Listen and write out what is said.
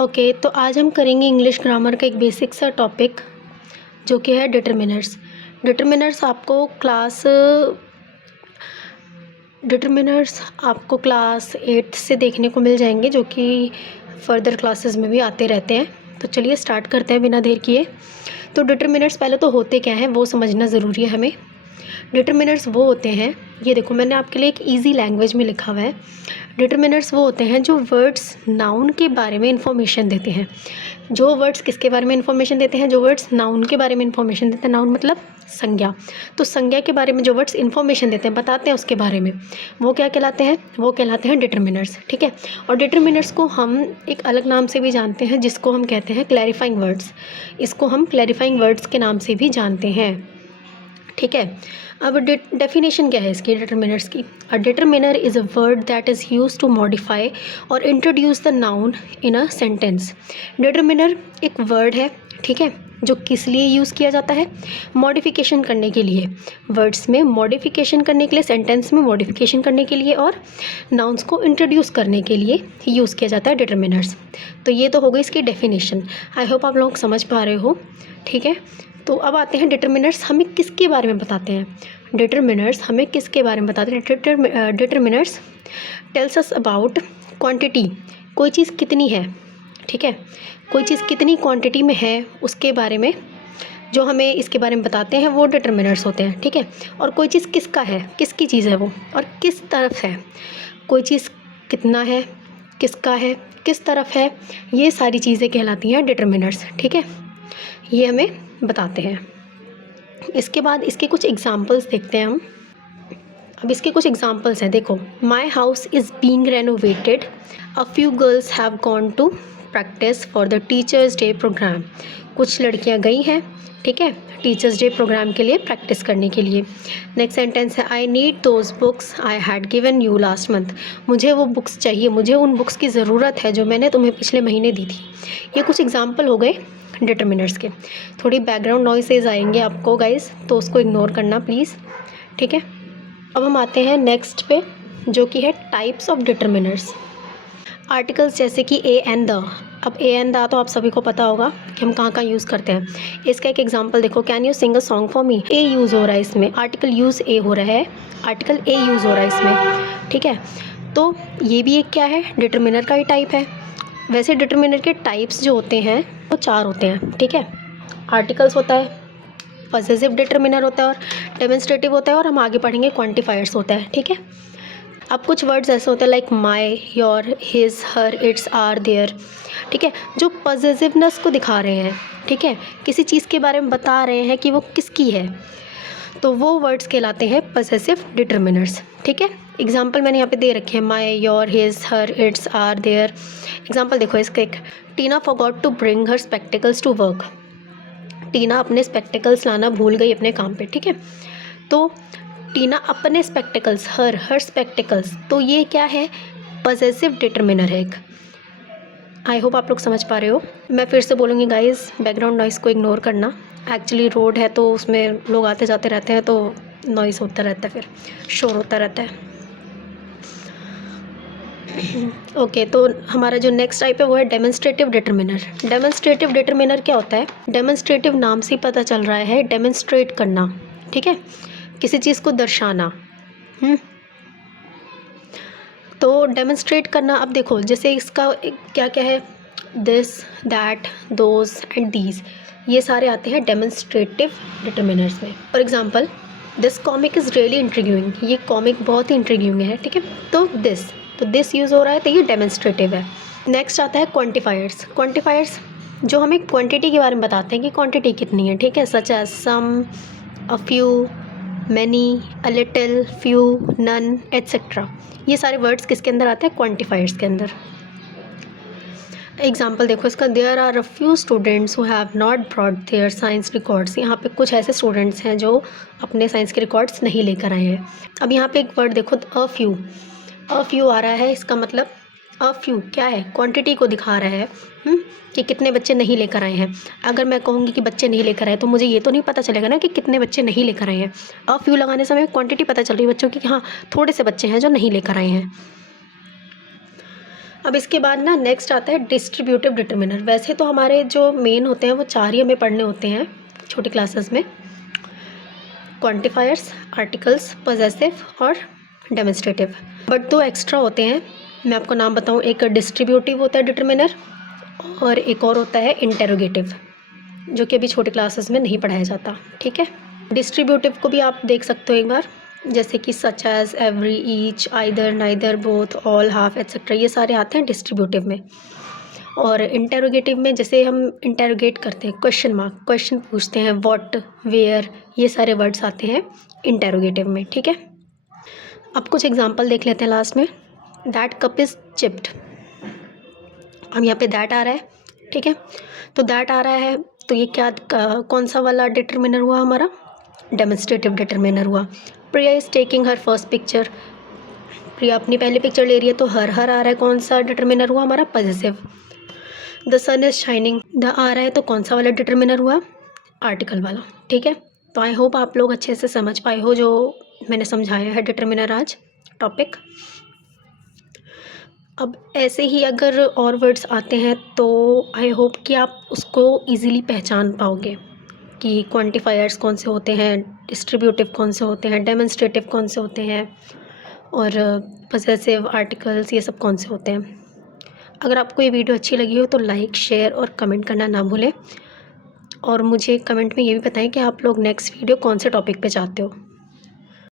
Okay, तो आज हम करेंगे इंग्लिश ग्रामर का एक बेसिक सा टॉपिक जो कि है डिटरमिनर्स। डिटरमिनर्स आपको क्लास 8 से देखने को मिल जाएंगे, जो कि फर्दर क्लासेस में भी आते रहते हैं। तो चलिए स्टार्ट करते हैं बिना देर किए। तो डिटरमिनर्स पहले तो होते क्या हैं वो समझना ज़रूरी है हमें। डिटरमिनर्स वो होते हैं, ये देखो मैंने आपके लिए एक इजी लैंग्वेज में लिखा हुआ है। डिटरमिनर्स वो होते हैं जो वर्ड्स नाउन के बारे में इंफॉर्मेशन देते हैं। जो वर्ड्स किसके बारे में इंफॉर्मेशन देते हैं? जो वर्ड्स नाउन के बारे में इंफॉर्मेशन देते हैं। नाउन मतलब संज्ञा। तो संज्ञा के बारे में जो वर्ड्स इंफॉर्मेशन देते हैं, बताते हैं उसके बारे में, वो क्या कहलाते हैं? वो कहलाते हैं डिटरमिनर्स। ठीक है। और डिटरमिनर्स को हम एक अलग नाम से भी जानते हैं, जिसको हम कहते हैं क्लैरिफाइंग वर्ड्स। इसको हम क्लैरिफाइंग वर्ड्स के नाम से भी जानते हैं। ठीक है। अब डेफिनेशन क्या है इसकी, डिटरमिनर्स की? A determiner is a word that is use to modify और introduce the noun in a sentence. Determiner एक वर्ड है, ठीक है, जो किस लिए यूज़ किया जाता है? मॉडिफिकेशन करने के लिए। वर्ड्स में मॉडिफिकेशन करने के लिए, सेंटेंस में मॉडिफिकेशन करने के लिए और नाउन्स को इंट्रोड्यूस करने के लिए यूज़ किया जाता है डिटरमिनर्स। तो ये तो हो गई इसकी डेफिनेशन। आई होप आप लोग समझ पा रहे हो। ठीक है। तो अब आते हैं डिटरमिनर्स हमें किसके बारे में बताते हैं। डिटरमिनर्स हमें किसके बारे में बताते हैं? Determiners tells us about quantity. कोई चीज़ कितनी है, ठीक है, कोई चीज़ कितनी क्वांटिटी में है उसके बारे में जो हमें इसके बारे में बताते हैं वो डिटरमिनर्स होते हैं। ठीक है। और कोई चीज़ किसका है, किसकी चीज़ है वो, और किस तरफ है। कोई चीज़ कितना है, किसका है, किस तरफ है, ये सारी चीज़ें कहलाती हैं डिटरमिनर्स। ठीक है। ये हमें बताते हैं। इसके बाद इसके कुछ एग्जांपल्स देखते हैं हम। अब इसके कुछ एग्जांपल्स हैं, देखो। My house is being renovated, a few girls have gone to practice for the teachers day programme. कुछ लड़कियां गई हैं, ठीक है, टीचर्स डे प्रोग्राम के लिए प्रैक्टिस करने के लिए। नेक्स्ट सेंटेंस है I need those books I had given you last month. मुझे वो बुक्स चाहिए, मुझे उन बुक्स की ज़रूरत है जो मैंने तुम्हें पिछले महीने दी थी। ये कुछ एग्जाम्पल हो गए डिटरमिनर्स के। थोड़ी बैकग्राउंड नॉइसेज आएंगे आपको गाइस, तो उसको इग्नोर करना प्लीज़। ठीक है। अब हम आते हैं नेक्स्ट पे, जो कि है टाइप्स ऑफ डिटरमिनर्स। आर्टिकल्स जैसे कि ए एंड द। अब ए एंड द तो आप सभी को पता होगा कि हम कहाँ कहाँ यूज़ करते हैं। इसका एक एग्जांपल देखो, can you sing a song for me. A use हो रहा है इसमें, आर्टिकल यूज़ ए हो रहा है, आर्टिकल ए यूज़ हो रहा है इसमें। ठीक है। तो ये भी एक क्या है, डिटरमिनर का ही टाइप है। वैसे डिटरमिनर के टाइप्स जो होते हैं वो 4 होते हैं। ठीक है। आर्टिकल्स होता है, पॉसेसिव डिटरमिनर होता है, और डेमोन्स्ट्रेटिव होता है, और हम आगे पढ़ेंगे क्वांटिफायर्स होता है। ठीक है। अब कुछ वर्ड्स ऐसे होते हैं like my, your, his, her, its, are, their. ठीक है, जो पॉसेसिवनेस को दिखा रहे हैं। ठीक है, किसी चीज़ के बारे में बता रहे हैं कि वो किसकी है, तो वो वर्ड्स कहलाते हैं पॉसेसिव डिटरमिनर्स। ठीक है। एग्जाम्पल मैंने यहाँ पे दे रखे हैं, my, your, his, her, its, are, their. Example देखो इसका एक, Tina forgot to bring her spectacles to work. Tina अपने स्पेक्टिकल्स लाना भूल गई अपने काम पे। ठीक है। तो टीना अपने स्पेक्टिकल्स, हर स्पेक्टिकल्स, तो ये क्या है, पॉसेसिव डिटरमिनर है एक। आई होप आप लोग समझ पा रहे हो। मैं फिर से बोलूँगी गाइस, बैकग्राउंड नॉइस को इग्नोर करना। एक्चुअली रोड है तो उसमें लोग आते जाते रहते हैं, तो नॉइस होता रहता है, फिर शोर होता रहता है। ओके, तो हमारा जो नेक्स्ट टाइप है वो है डेमोन्स्ट्रेटिव डिटरमिनर। डेमोन्स्ट्रेटिव डिटरमिनर क्या होता है? डेमोन्स्ट्रेटिव नाम से ही पता चल रहा है, डेमोन्स्ट्रेट करना। ठीक है, किसी चीज़ को दर्शाना। तो डेमोन्स्ट्रेट करना, अब देखो जैसे इसका क्या क्या है, this, that, those and these, ये सारे आते हैं डेमोन्स्ट्रेटिव डिटरमिनर्स में। For example, this comic is really intriguing. ये कॉमिक बहुत ही इंट्रीग्यूइंग है। ठीक है। तो दिस यूज़ हो रहा है, तो ये डेमोन्स्ट्रेटिव है। नेक्स्ट आता है क्वांटिफायर्स। क्वांटिफायर्स जो हमें क्वांटिटी के बारे में बताते हैं कि क्वांटिटी कितनी है। ठीक है। Such as some, a few, many, a little, few, none, etcetera. ये सारे वर्ड्स किसके अंदर आते हैं? क्वांटिफायर्स के अंदर। एग्जाम्पल देखो इसका, there are a few students who have not brought their science records. यहाँ पे कुछ ऐसे स्टूडेंट्स हैं जो अपने साइंस के रिकॉर्ड्स नहीं लेकर आए हैं। अब यहाँ पे एक वर्ड देखो, अ फ्यू आ रहा है, इसका मतलब अ फ्यू क्या है, क्वांटिटी को दिखा रहा है कि कितने बच्चे नहीं लेकर आए हैं। अगर मैं कहूँगी कि बच्चे नहीं लेकर आए, तो मुझे ये तो नहीं पता चलेगा ना कि कितने बच्चे नहीं लेकर आए हैं। अ फ्यू लगाने से हमें क्वांटिटी पता चल रही है बच्चों की, कि हाँ थोड़े से बच्चे हैं जो नहीं लेकर आए हैं। अब इसके बाद ना नेक्स्ट आता है डिस्ट्रीब्यूटिव डिटरमिनर। वैसे तो हमारे जो मेन होते हैं वो 4 ही हमें पढ़ने होते हैं छोटी क्लासेस में, क्वांटिफायर्स, आर्टिकल्स, पॉजेसिव और डेमोन्स्ट्रेटिव। बट 2 एक्स्ट्रा होते हैं, मैं आपको नाम बताऊँ। एक डिस्ट्रीब्यूटिव होता है डिटरमिनर और एक और होता है इंटेरोगेटिव, जो कि अभी छोटी क्लासेस में नहीं पढ़ाया जाता। ठीक है, डिस्ट्रीब्यूटिव को भी आप देख सकते हो एक बार, जैसे कि such as, every, each, either, neither, both, all, half etcetera, ये सारे आते हैं डिस्ट्रीब्यूटिव में। और इंटेरोगेटिव में जैसे हम इंटेरोगेट करते हैं, क्वेश्चन मार्क, क्वेश्चन पूछते हैं, व्हाट, वेयर, ये सारे वर्ड्स आते हैं इंटेरोगेटिव में। ठीक है, अब कुछ एग्जांपल देख लेते हैं लास्ट में। दैट कप इज़ चिप्ड, अब यहाँ पे दैट आ रहा है। ठीक है, तो दैट आ रहा है तो ये क्या कौन सा वाला डिटरमिनर हुआ हमारा? डेमोन्स्ट्रेटिव डिटरमिनर हुआ। Priya is taking her first picture, Priya अपनी पहली पिक्चर ले रही है, तो हर आ रहा है, कौन सा डिटरमिनर हुआ हमारा? Possessive. The sun is shining, the आ रहा है, तो कौन सा वाला डिटरमिनर हुआ? आर्टिकल वाला। ठीक है, तो आई होप आप लोग अच्छे से समझ पाए हो जो मैंने समझाया है डिटरमिनर आज टॉपिक। अब ऐसे ही अगर और वर्ड्स आते हैं तो आई होप कि आप उसको इजीली पहचान पाओगे कि क्वांटिफायर्स कौन से होते हैं, डिस्ट्रीब्यूटिव कौन से होते हैं, डेमोन्स्ट्रेटिव कौन से होते हैं, और पॉसेसिव, आर्टिकल्स, ये सब कौन से होते हैं। अगर आपको ये वीडियो अच्छी लगी हो तो लाइक, शेयर और कमेंट करना ना भूलें, और मुझे कमेंट में ये भी बताएं कि आप लोग नेक्स्ट वीडियो कौन से टॉपिक पे चाहते हो।